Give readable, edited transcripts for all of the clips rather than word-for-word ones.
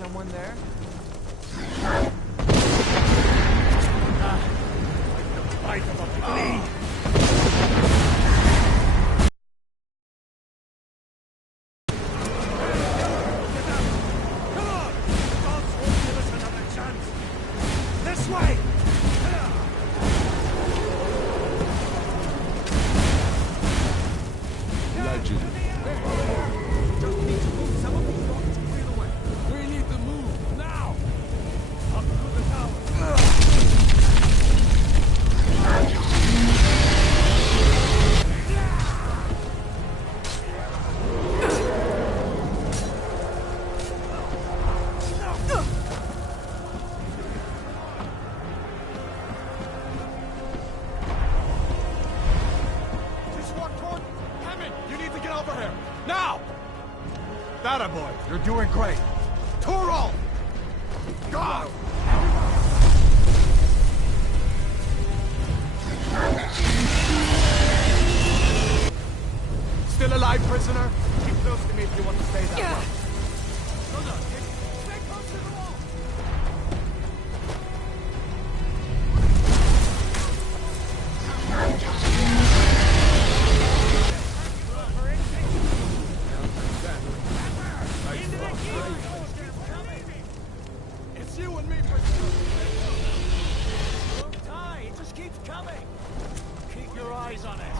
someone there? Like the bite of a flea. Come on! Gods won't give us another chance. This way! Legend. Just need to move some of these rocks to clear the way. We need to move now! Up through the tower. Just walk toward... Hammond, you need to get over here. Now! That boy, you're doing great. Toro! Go! Still alive, prisoner? Keep close to me if you want to stay that way. Hold on, stay close to the wall. It's you and me, prisoner. Don't die, it just keeps coming. Keep your eyes on it.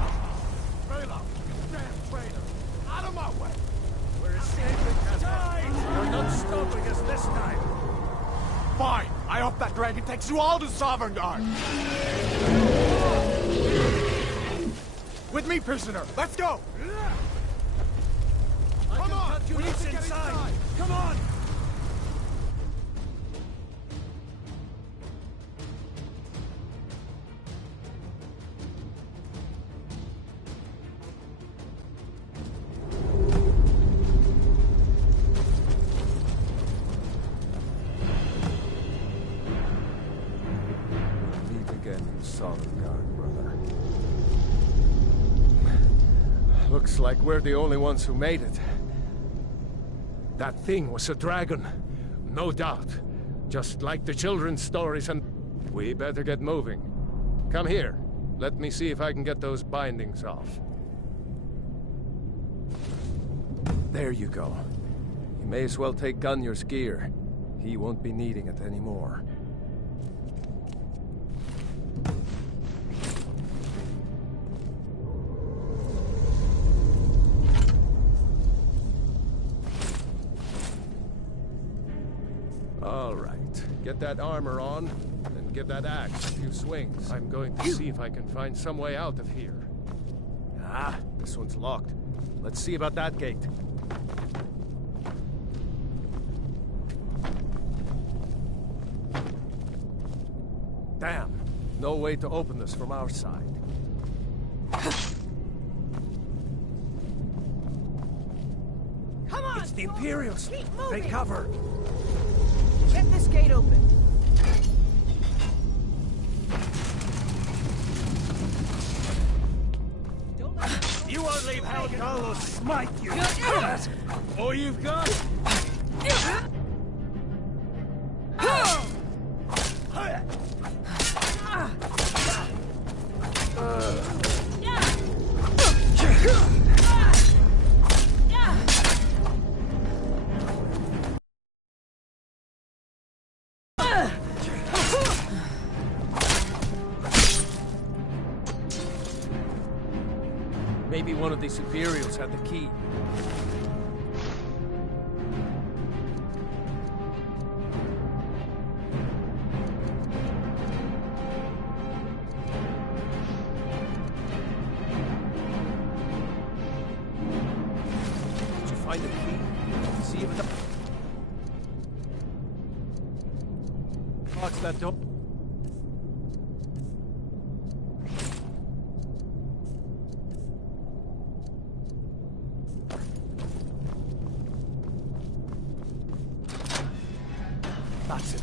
Vela, you damn traitor. Out of my way. We're escaping. Die! You're not stopping us this time. Fine. I hope that dragon takes you all to Sovngarde. With me, prisoner. Let's go. I Come can on, cut you we need loose to get inside. inside. Come on! Meet again in Sovngarde, brother. Looks like we're the only ones who made it. That thing was a dragon, no doubt. Just like the children's stories, and we better get moving. Come here. Let me see if I can get those bindings off. There you go. You may as well take Gunnar's gear. He won't be needing it anymore. All right. Get that armor on, and give that axe a few swings. I'm going to see if I can find some way out of here. Ah, this one's locked. Let's see about that gate. Damn. No way to open this from our side. Come on! It's the Imperials. Keep Take moving. cover. Get this gate open. Don't let them go. You won't leave Helgal will smite you. That's all you've got? Maybe one of these Imperials had the key. Did you find the key? See if the... Locks that door. That's it.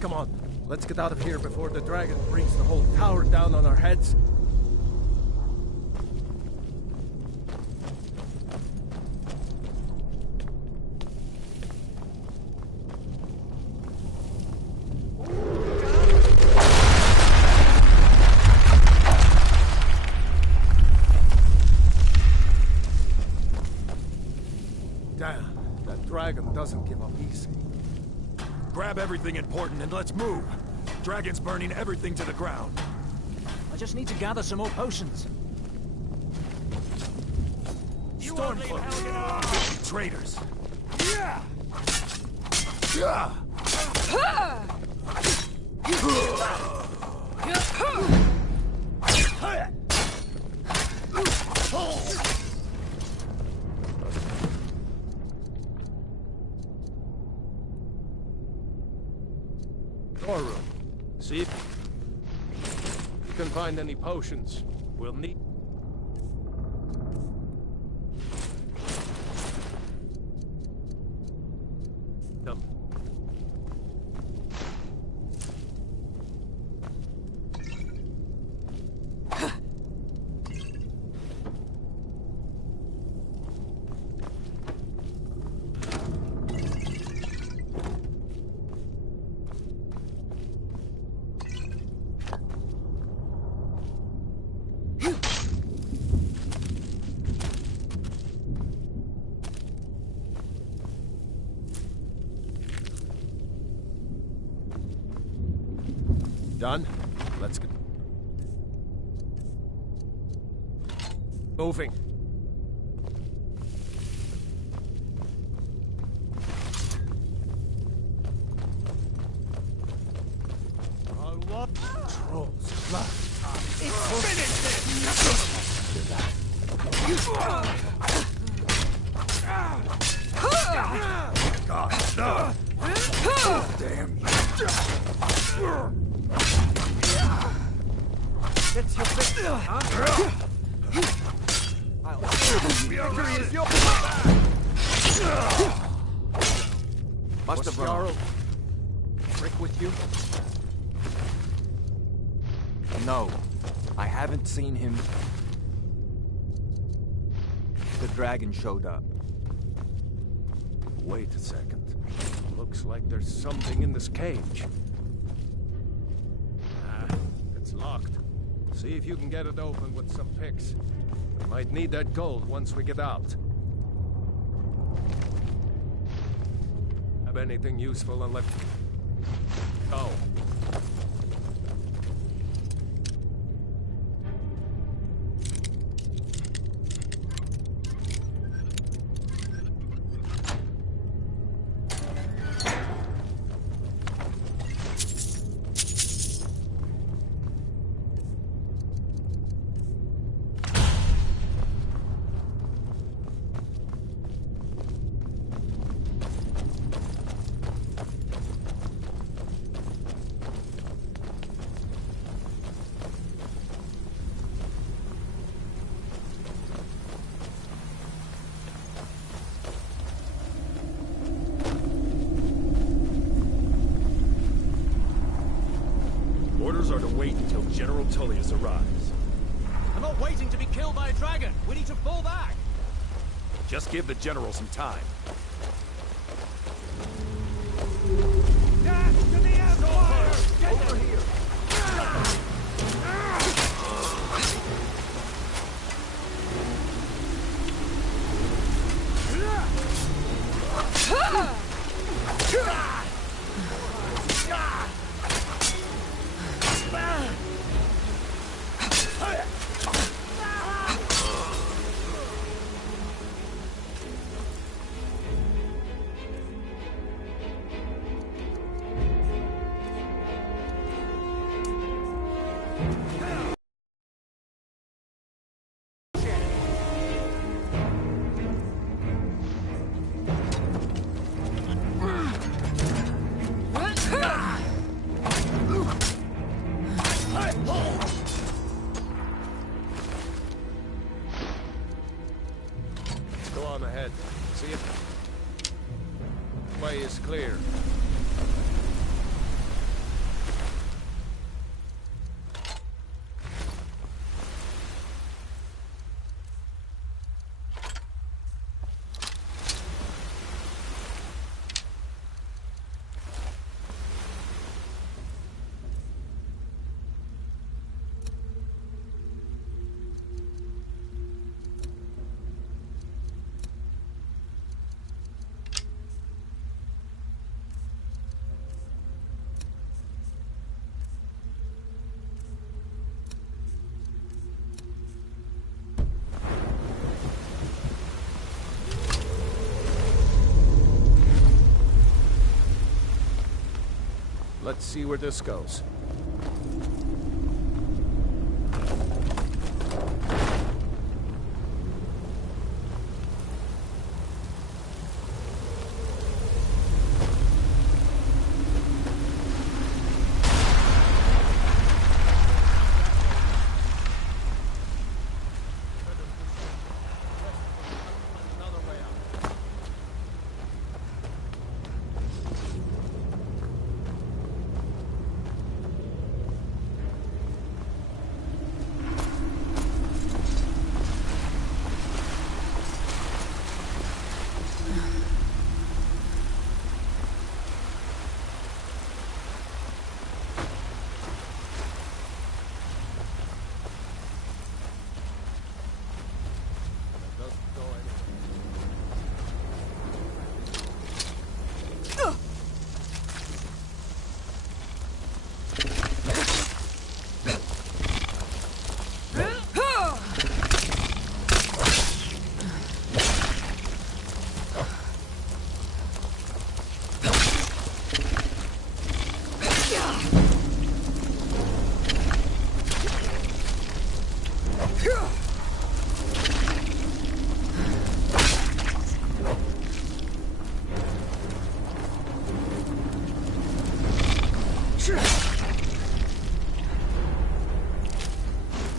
Come on, let's get out of here before the dragon brings the whole tower down on our heads. dragon doesn't give up easy. Grab everything important and let's move. Dragon's burning everything to the ground. I just need to gather some more potions. Stormcloak! Traitors! Yeah! Yeah! Storeroom. See if you can find any potions. We'll need them. Done? Let's go. Moving. Trolls. Blood. God, no! Damn you! That's your victory, huh? Victory is yours! Must have run. Jarl Rick with you? No, I haven't seen him. The dragon showed up. Wait a second. Looks like there's something in this cage. It's locked. See if you can get it open with some picks. We might need that gold once we get out. Have anything useful and let go. Orders are to wait until General Tullius arrives. I'm not waiting to be killed by a dragon. We need to fall back. Just give the General some time. Dash to the Empire! Get over here! Go on ahead. See it? Way is clear. Let's see where this goes.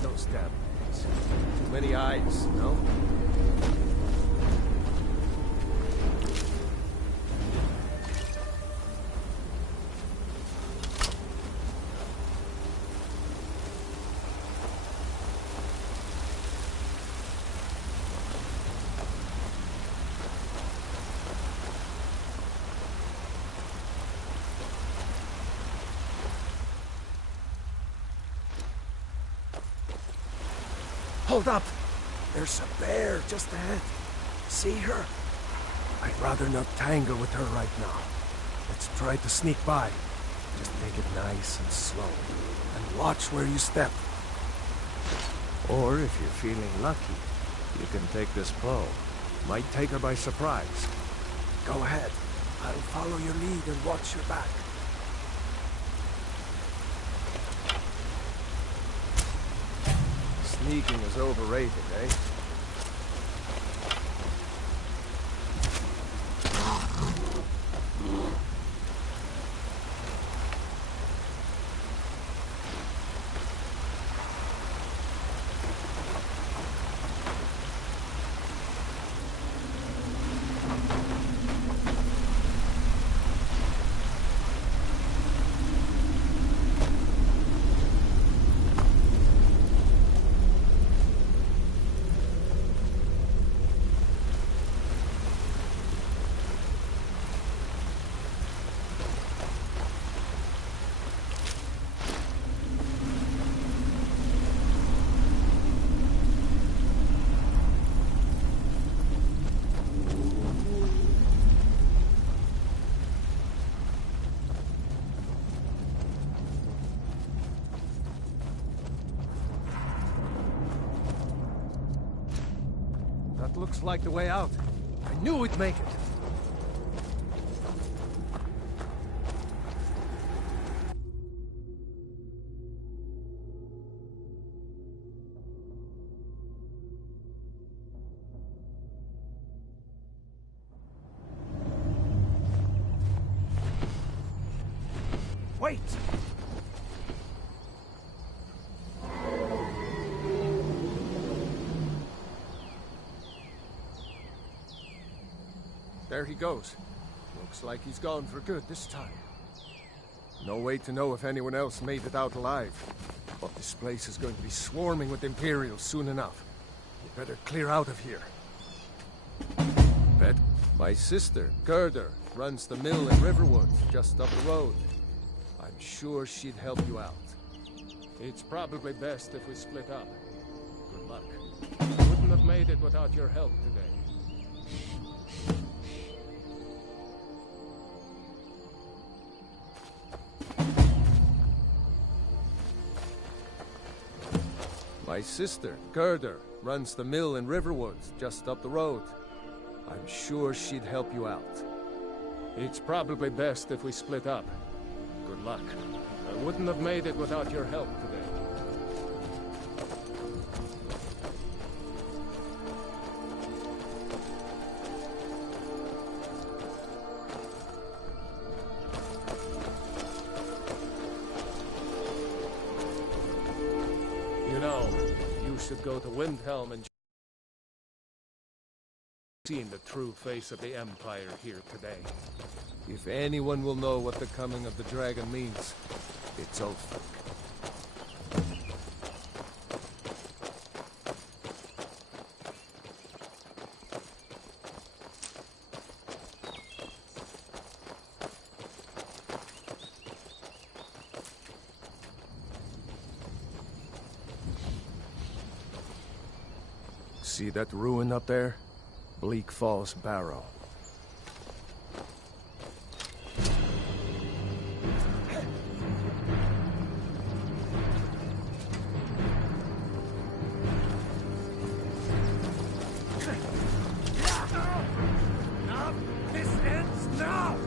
Those damn things. Too many eyes, no? Hold up! There's a bear just ahead. See her? I'd rather not tangle with her right now. Let's try to sneak by. Just take it nice and slow. And watch where you step. Or if you're feeling lucky, you can take this bow. Might take her by surprise. Go ahead. I'll follow your lead and watch your back. Sneaking is overrated, eh? That looks like the way out. I knew we'd make it. Wait! There he goes. Looks like he's gone for good this time. No way to know if anyone else made it out alive. But this place is going to be swarming with Imperials soon enough. We better clear out of here. Bet my sister, Gerda, runs the mill in Riverwood, just up the road. I'm sure she'd help you out. It's probably best if we split up. Good luck. Wouldn't have made it without your help today. My sister, Gerda, runs the mill in Riverwood, just up the road. I'm sure she'd help you out. It's probably best if we split up. Good luck. I wouldn't have made it without your help today. You know, you should go to Windhelm and seen the true face of the Empire here today. If anyone will know what the coming of the dragon means, it's Ulfric. See that ruin up there? Bleak Falls Barrow. This ends now!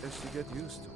Guess you get used to it.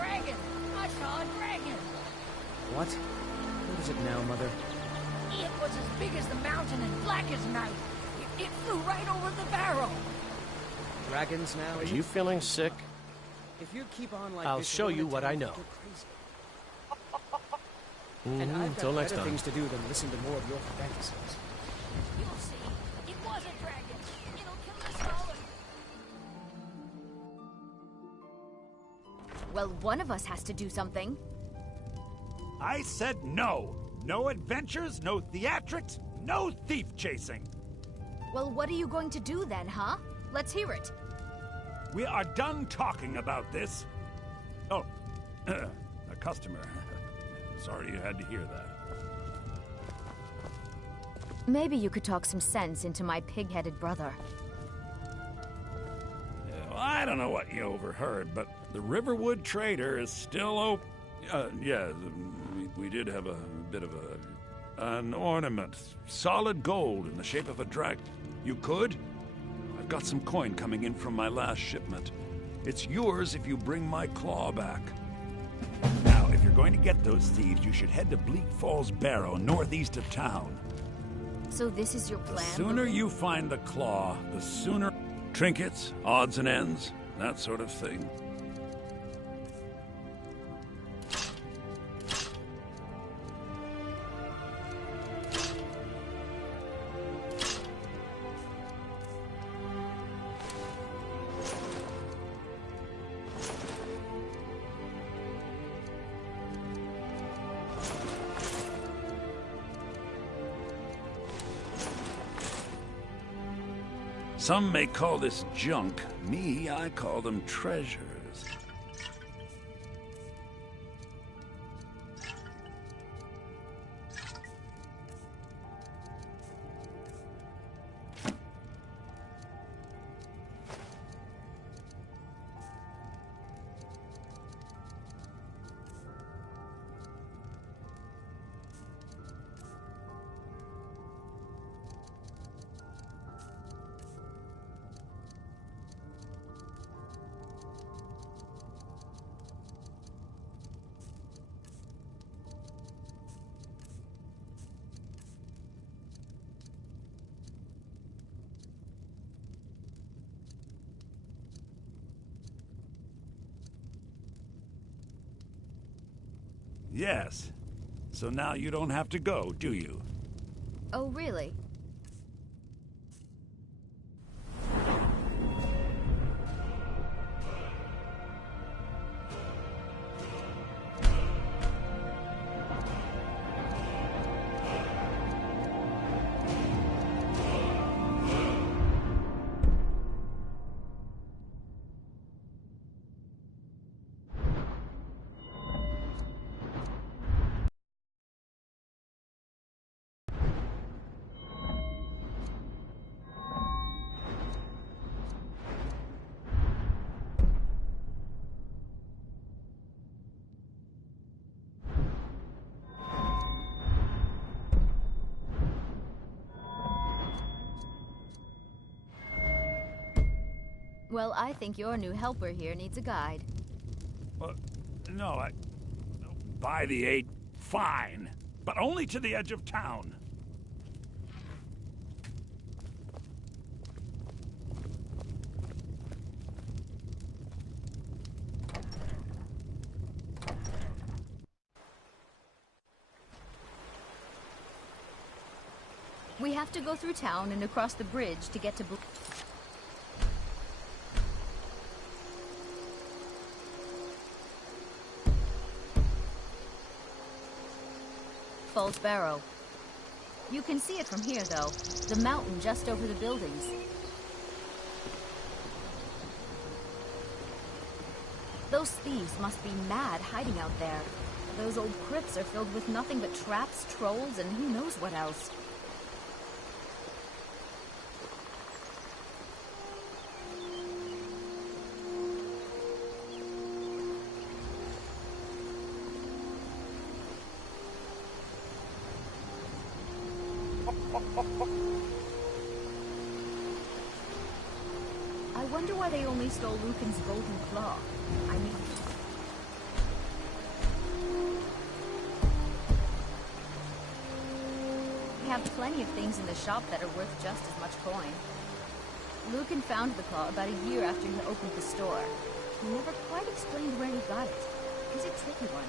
dragon! I saw a dragon! What? What is it now, Mother? It was as big as the mountain and black as night. It flew right over the barrel. Dragons now? Are you feeling sick? If you keep on like I'll this, show you what I know. And I've Till got next better time. things to do than listen to more of your fantasies. You'll see. It was a dragon. It'll kill us all. Well, one of us has to do something. I said no. No adventures, no theatrics, no thief chasing. Well, what are you going to do then, huh? Let's hear it. We are done talking about this. Oh, a customer. Sorry you had to hear that. Maybe you could talk some sense into my pig-headed brother. Well, I don't know what you overheard, but the Riverwood Trader is still open. Yeah, we did have a bit of an ornament. Solid gold in the shape of a dragon. You could? I've got some coin coming in from my last shipment. It's yours if you bring my claw back. Now, if you're going to get those thieves, you should head to Bleak Falls Barrow, northeast of town. So this is your plan? The sooner you find the claw, the sooner... Trinkets, odds and ends, that sort of thing. Some may call this junk. Me, I call them treasures. Yes. So now you don't have to go, do you? Oh, really? Well, I think your new helper here needs a guide. No, by the 8, fine. But only to the edge of town. We have to go through town and across the bridge to get to Falls Barrow. You can see it from here, though. The mountain just over the buildings. Those thieves must be mad hiding out there. Those old crypts are filled with nothing but traps, trolls, and who knows what else. I wonder why they only stole Lucan's golden claw. I mean... have plenty of things in the shop that are worth just as much coin. Lucan found the claw about a year after he opened the store. He never quite explained where he got it. It's a tricky one.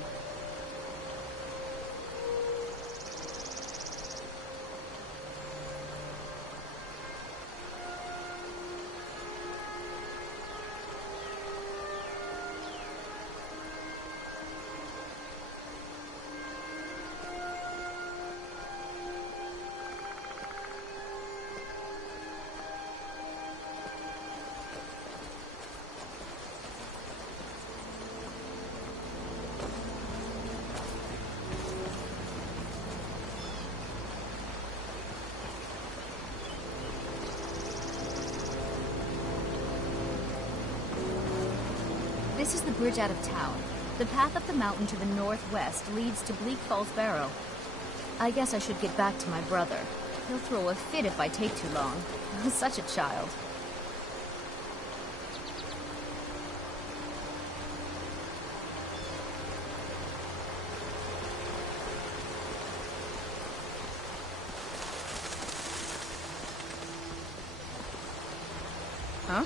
This is the bridge out of town. The path up the mountain to the northwest leads to Bleak Falls Barrow. I guess I should get back to my brother. He'll throw a fit if I take too long. Such a child. Huh?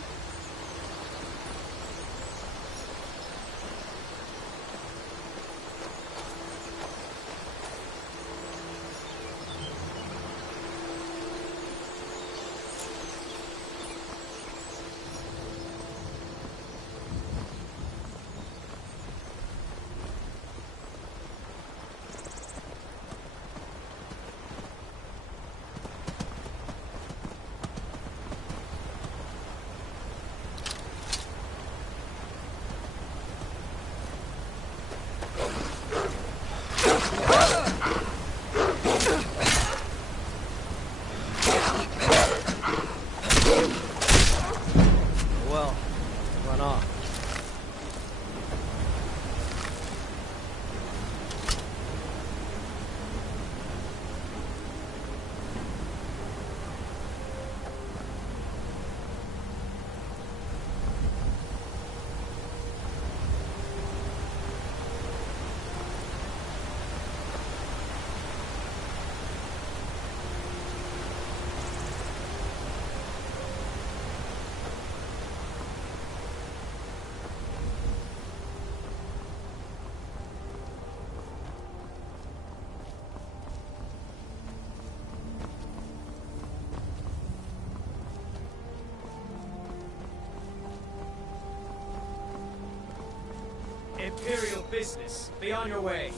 Imperial business. Be on your way.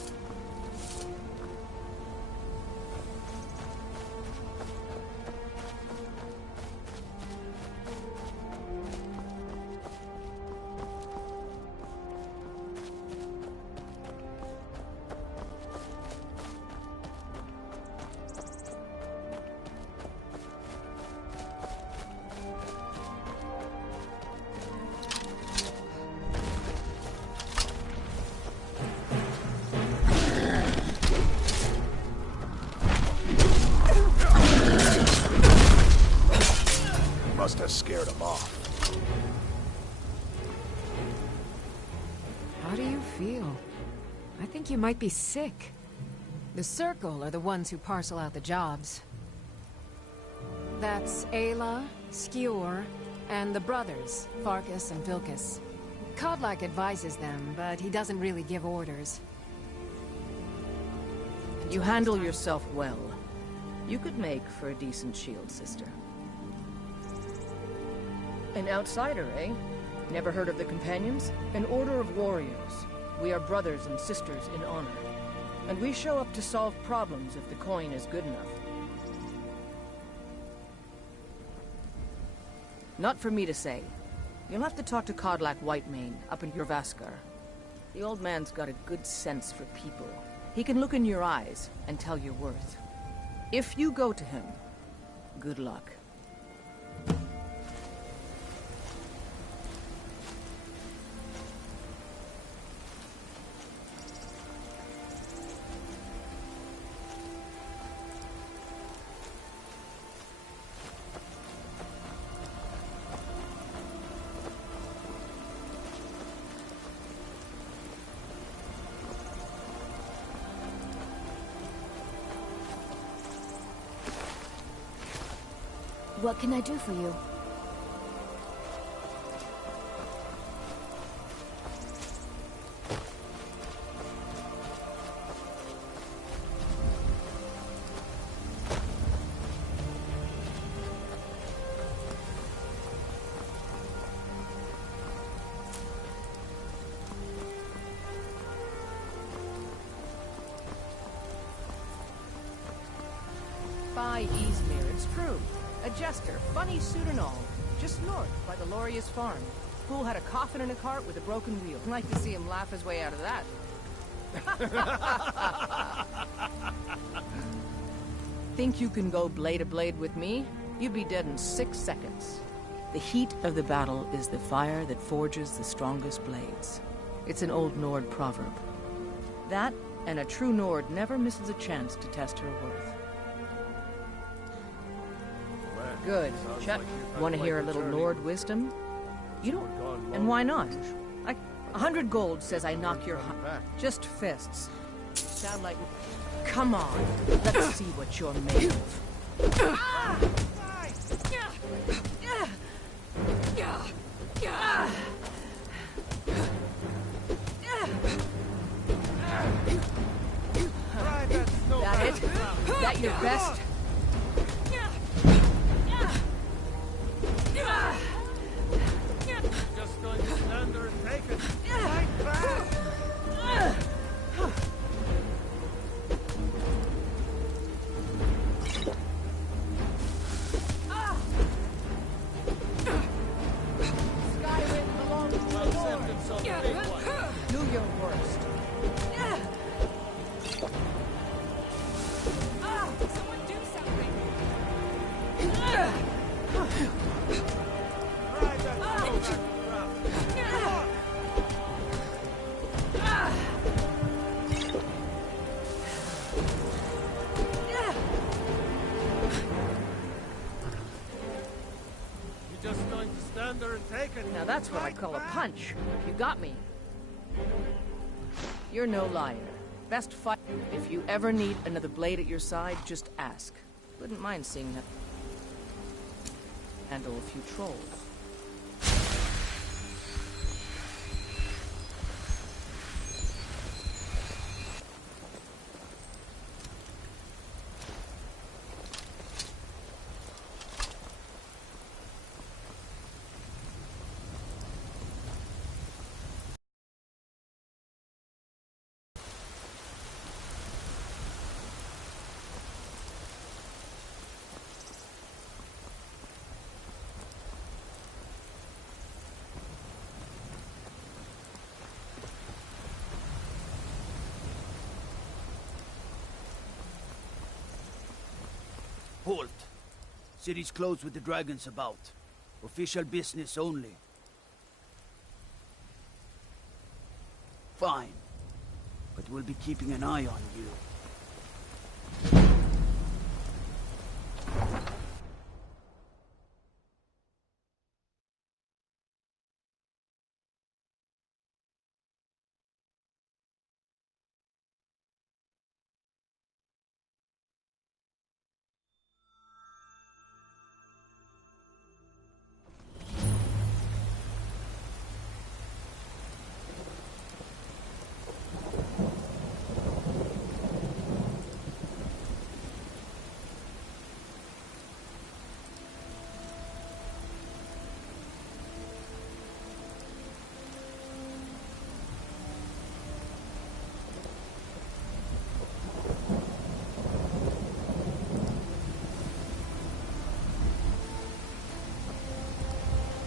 Must have scared him off. How do you feel? I think you might be sick. The Circle are the ones who parcel out the jobs. That's Ayla, Skewer, and the brothers, Farkas and Vilkas. Kodlak advises them, but he doesn't really give orders. You handle yourself well. You could make for a decent shield sister. An outsider, eh? Never heard of the Companions? An order of warriors. We are brothers and sisters in honor. And we show up to solve problems if the coin is good enough. Not for me to say. You'll have to talk to Kodlak Whitemane up in Jorvaskar. The old man's got a good sense for people. He can look in your eyes and tell your worth. If you go to him, good luck. What can I do for you? By Easmere, it's true. A jester, funny suit and all. Just north, by the Loria's farm. Fool had a coffin in a cart with a broken wheel. I'd like to see him laugh his way out of that. Think you can go blade to blade with me? You'd be dead in 6 seconds. The heat of the battle is the fire that forges the strongest blades. It's an old Nord proverb. That, and a true Nord never misses a chance to test her worth. Good. Chet, want to hear a little Nord wisdom? You don't... And why not? 100 gold says I knock your... Just fists. Sound like... Come on. Let's see what you're made of. That it? That your best? Just going to stand there and take it. Fight back! Skyrim belongs to the Lord. Do your worst. Someone do something! Ride that snow back to the ground. Come on! You're just going to stand there and take it. Now that's what I call a punch. You got me. You're no liar. Best fight. If you ever need another blade at your side, just ask. Wouldn't mind seeing that. Handle a few trolls. Halt. City's closed with the dragons about. Official business only. Fine. But we'll be keeping an eye on you.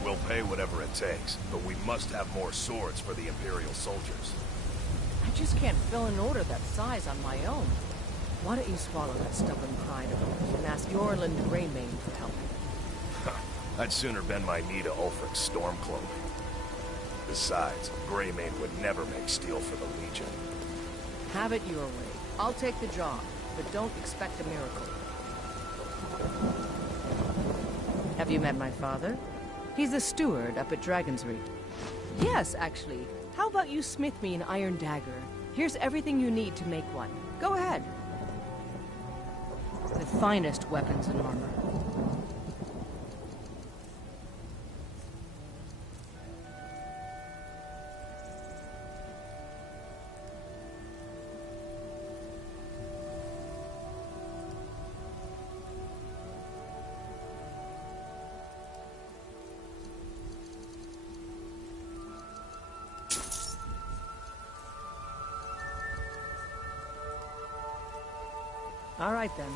We'll pay whatever it takes, but we must have more swords for the Imperial soldiers. I just can't fill an order that size on my own. Why don't you swallow that stubborn pride of yours and ask Yorland Greymane for help? I'd sooner bend my knee to Ulfric's Stormcloak. Besides, Greymane would never make steel for the Legion. Have it your way. I'll take the job, but don't expect a miracle. Have you met my father? He's the steward up at Dragon's Reach. Yes, actually. How about you smith me an iron dagger? Here's everything you need to make one. Go ahead. The finest weapons and armor. All right, then.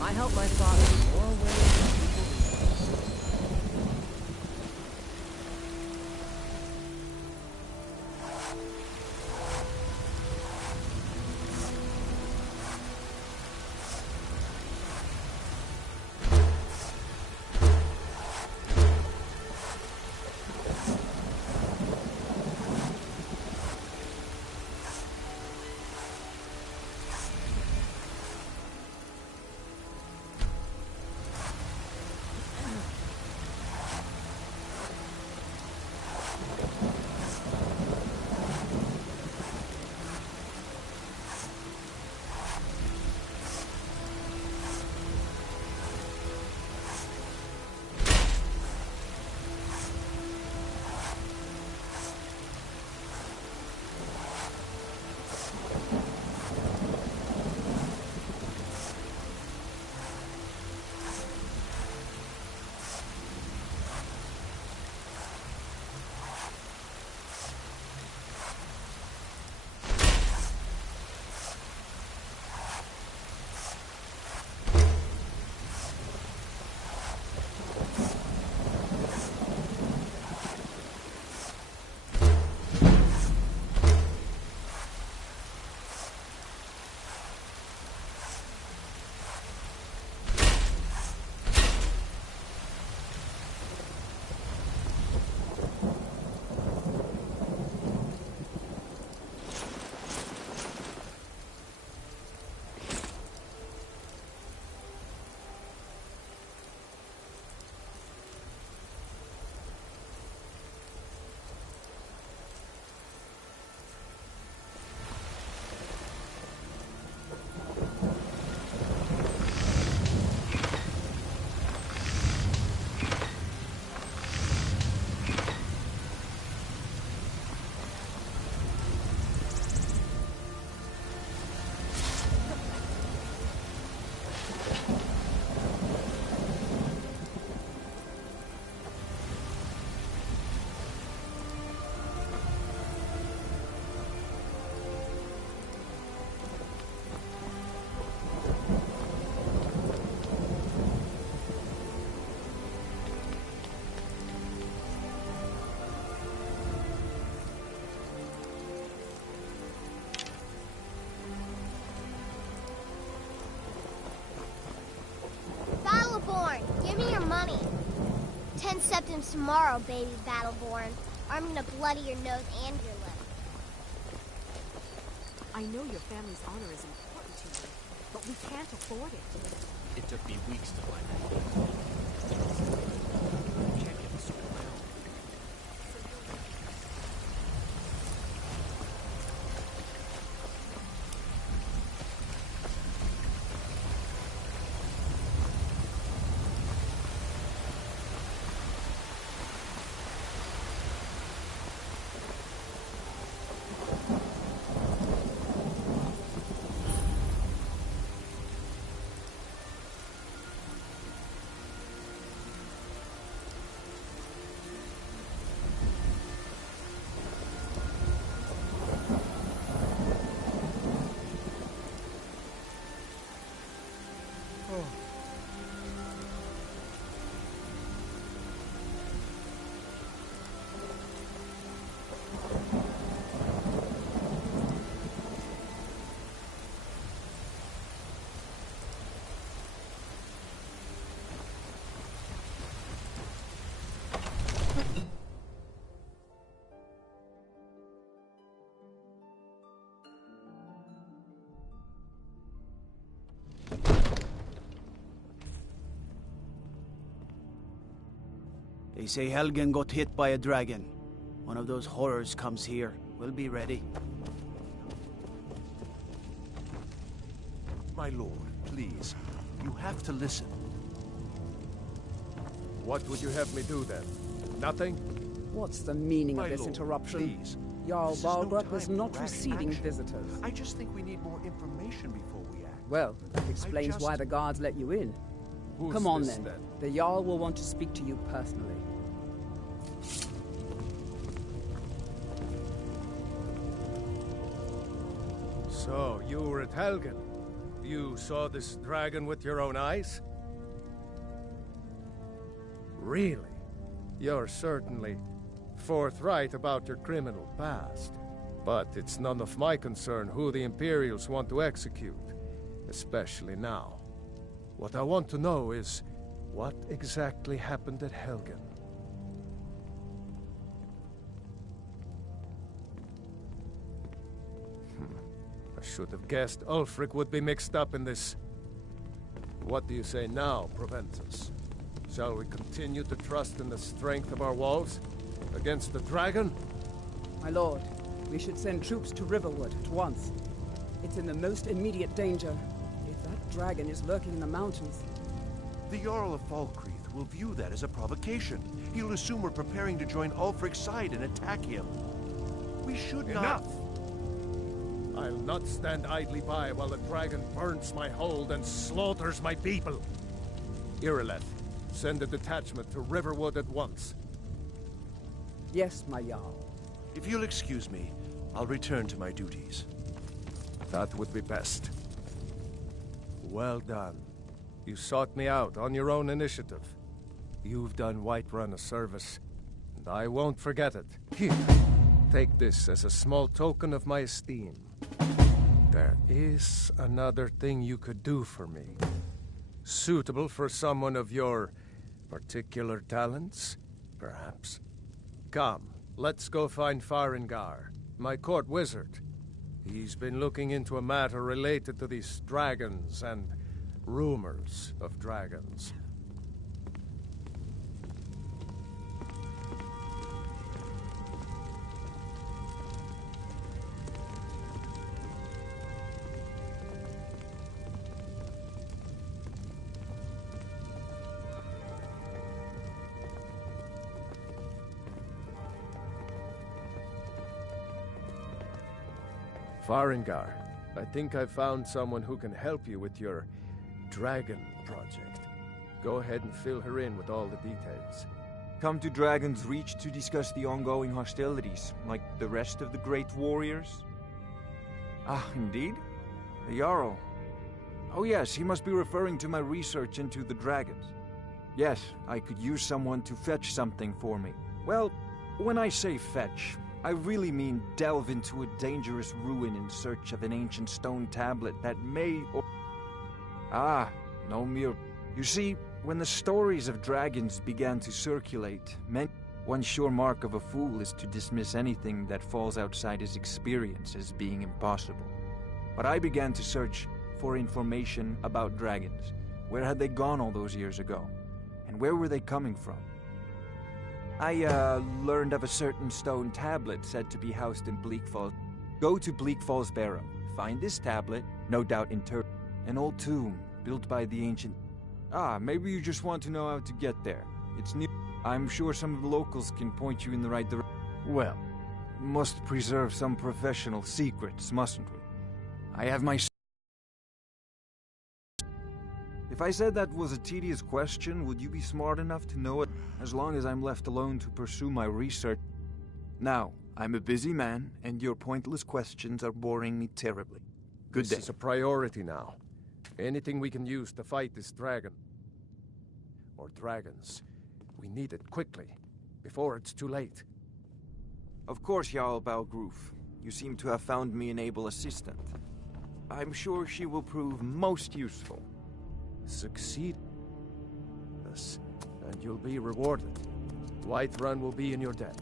I help my father in more ways than people realize. Give me your money. 10 septims tomorrow, baby Battleborn. Or I'm gonna bloody your nose and your lip. I know your family's honor is important to you, but we can't afford it. It took me weeks to find that. You can't get this on my own. They say Helgen got hit by a dragon. One of those horrors comes here. We'll be ready. My lord, please. You have to listen. What would you have me do then? Nothing? What's the meaning My of this lord, interruption? please. Jarl This is no Balgruuf was time not for rash receiving action. visitors. I just think we need more information before we act. Well, that explains just- why the guards let you in. Who's Come on this, then. The Jarl will want to speak to you personally. So, you were at Helgen. You saw this dragon with your own eyes? Really? You're certainly forthright about your criminal past. But it's none of my concern who the Imperials want to execute, especially now. What I want to know is, what exactly happened at Helgen? I should have guessed Ulfric would be mixed up in this. What do you say now, Proventus? Shall we continue to trust in the strength of our walls against the dragon? My lord, we should send troops to Riverwood at once. It's in the most immediate danger. If that dragon is lurking in the mountains... The Jarl of Falkreath will view that as a provocation. He'll assume we're preparing to join Ulfric's side and attack him. We should not... Enough! I'll not stand idly by while the dragon burns my hold and slaughters my people. Irileth, send a detachment to Riverwood at once. Yes, my Jarl. If you'll excuse me, I'll return to my duties. That would be best. Well done. You sought me out on your own initiative. You've done Whiterun a service, and I won't forget it. Here, take this as a small token of my esteem. There is another thing you could do for me. Suitable for someone of your particular talents, perhaps. Come, let's go find Farengar, my court wizard. He's been looking into a matter related to these dragons and rumors of dragons. Farengar, I think I've found someone who can help you with your dragon project. Go ahead and fill her in with all the details. Come to Dragon's Reach to discuss the ongoing hostilities, like the rest of the great warriors? Ah, indeed? The Jarl. Oh yes, he must be referring to my research into the dragons. Yes, I could use someone to fetch something for me. Well, when I say fetch, I really mean delve into a dangerous ruin in search of an ancient stone tablet that may or... Ah, no mere... You see, when the stories of dragons began to circulate, one sure mark of a fool is to dismiss anything that falls outside his experience as being impossible. But I began to search for information about dragons. Where had they gone all those years ago? And where were they coming from? I, learned of a certain stone tablet said to be housed in Bleak Falls. Go to Bleak Falls Barrow. Find this tablet, no doubt interred. An old tomb, built by the ancient... Ah, maybe you just want to know how to get there. It's new. I'm sure some of the locals can point you in the right direction. Well, must preserve some professional secrets, mustn't we? I have my... If I said that was a tedious question, would you be smart enough to know it, as long as I'm left alone to pursue my research? Now, I'm a busy man, and your pointless questions are boring me terribly. Good day. This is a priority now. Anything we can use to fight this dragon. Or dragons. We need it quickly, before it's too late. Of course, Jarl Balgruuf. You seem to have found me an able assistant. I'm sure she will prove most useful. Succeed this, and you'll be rewarded. Whiterun will be in your debt.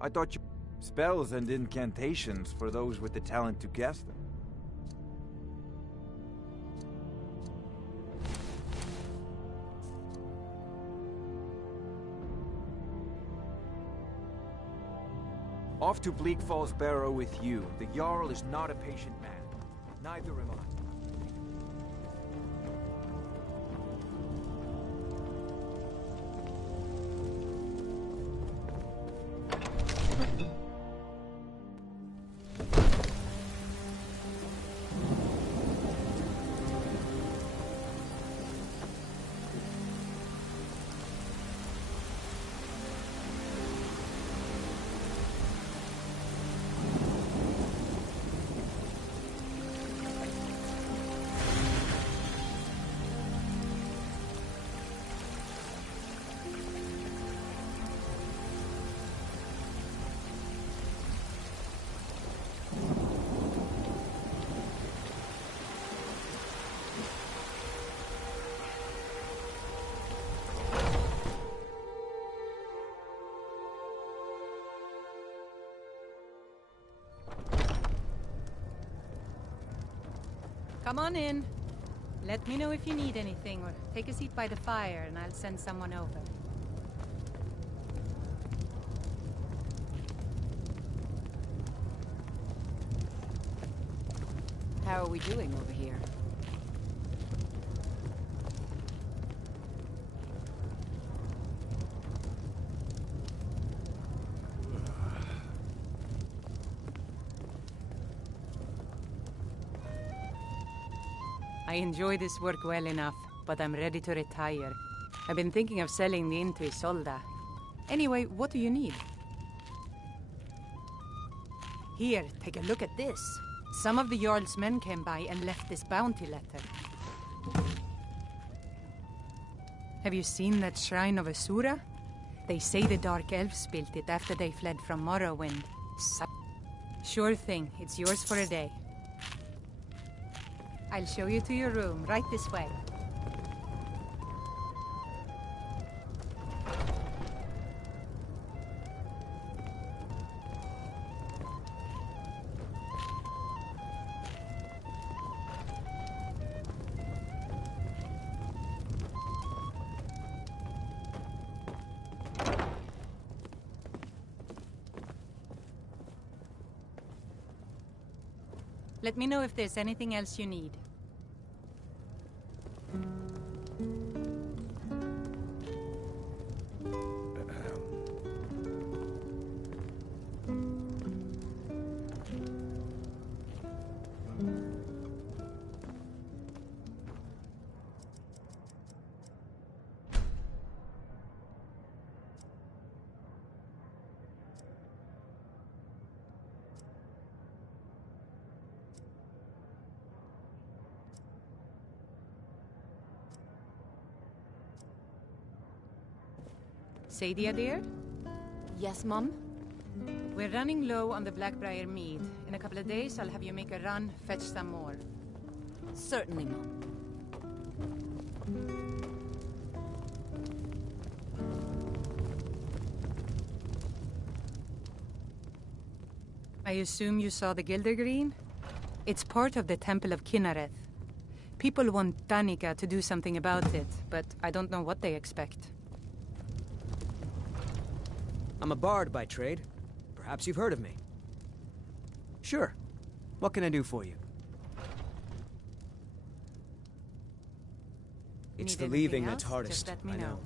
I thought you... Spells and incantations for those with the talent to cast them. Off to Bleak Falls Barrow with you. The Jarl is not a patient man. Neither am I. Come on in. Let me know if you need anything, or take a seat by the fire and I'll send someone over. How are we doing over here? I enjoy this work well enough, but I'm ready to retire. I've been thinking of selling the inn to Isolda. Anyway, what do you need? Here, take a look at this. Some of the Jarl's men came by and left this bounty letter. Have you seen that shrine of Asura? They say the Dark Elves built it after they fled from Morrowind. Sure thing, it's yours for a day. I'll show you to your room, right this way. Let me know if there's anything else you need. Sadia, dear? Yes, Mum? We're running low on the Blackbriar mead. In a couple of days, I'll have you make a run, fetch some more. Certainly, Mum. I assume you saw the Gildergreen? It's part of the Temple of Kinnareth. People want Danica to do something about it, but I don't know what they expect. I'm a bard by trade. Perhaps you've heard of me. Sure. What can I do for you? It's the leaving that's hardest, Just let me I know.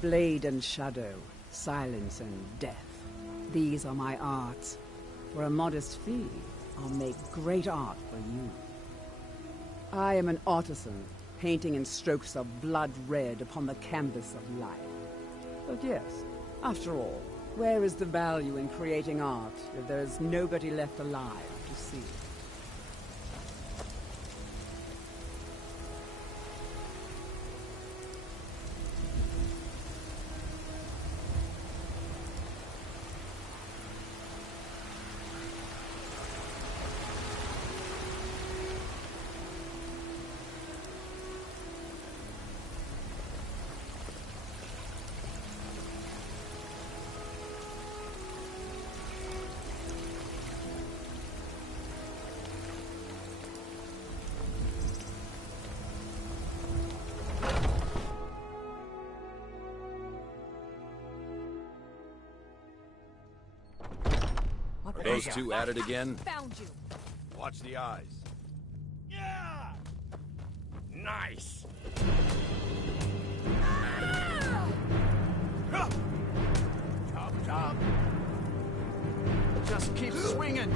Blade and shadow, silence and death. These are my arts. For a modest fee, I'll make great art for you. I am an artisan, painting in strokes of blood red upon the canvas of life. But yes, after all, where is the value in creating art if there is nobody left alive to see it? Are those two at it again? Found you. Watch the eyes. Yeah! Nice! Chop, chop. Just keep swinging.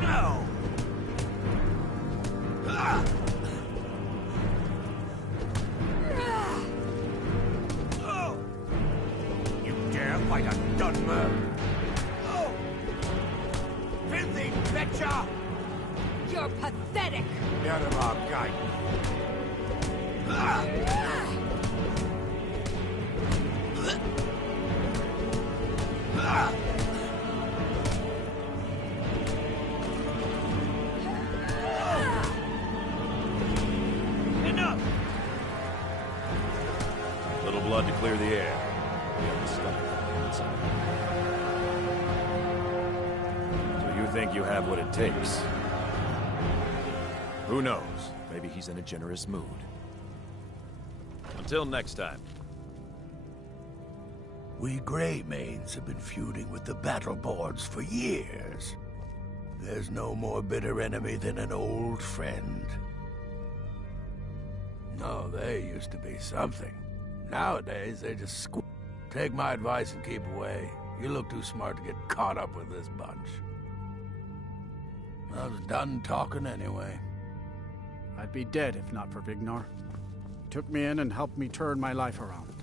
No! You dare fight a Dunmer? Oh! Filthy betcha! You're pathetic. Get him up, guy. Enough! Little blood to clear the air. We have the stomach on the inside. So you think you have what it takes? Who knows? Maybe he's in a generous mood. Until next time. We Greymanes have been feuding with the Battleborns for years. There's no more bitter enemy than an old friend. No, they used to be something. Nowadays, they just Take my advice and keep away. You look too smart to get caught up with this bunch. I was done talking anyway. I'd be dead if not for Vignor. He took me in and helped me turn my life around.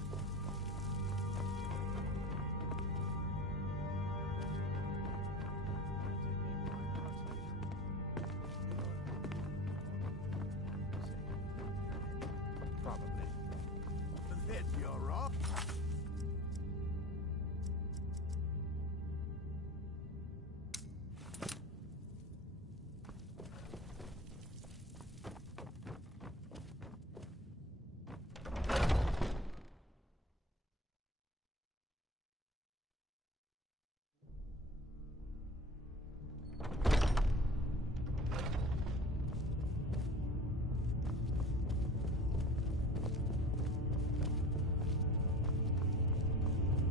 Probably. Then you're wrong.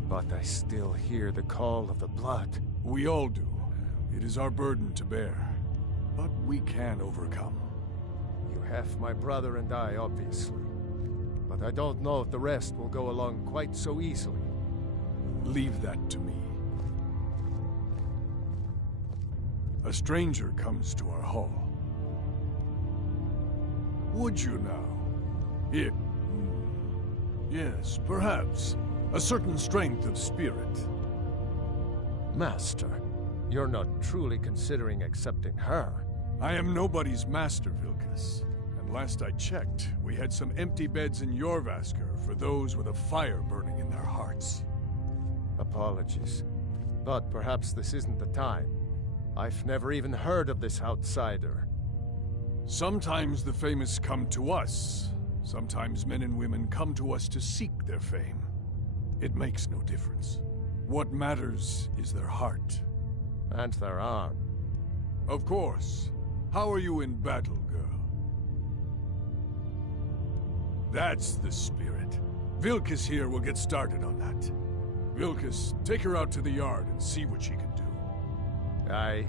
But I still hear the call of the blood. We all do. It is our burden to bear. But we can overcome. You have my brother and I, obviously. But I don't know if the rest will go along quite so easily. Leave that to me. A stranger comes to our hall. Would you now? Yes, perhaps. A certain strength of spirit. Master, you're not truly considering accepting her. I am nobody's master, Vilkas. And last I checked, we had some empty beds in Jorvaskr for those with a fire burning in their hearts. Apologies. But perhaps this isn't the time. I've never even heard of this outsider. Sometimes the famous come to us. Sometimes men and women come to us to seek their fame. It makes no difference. What matters is their heart. And their arm. Of course. How are you in battle, girl? That's the spirit. Vilkas here will get started on that. Vilkas, take her out to the yard and see what she can do. Aye.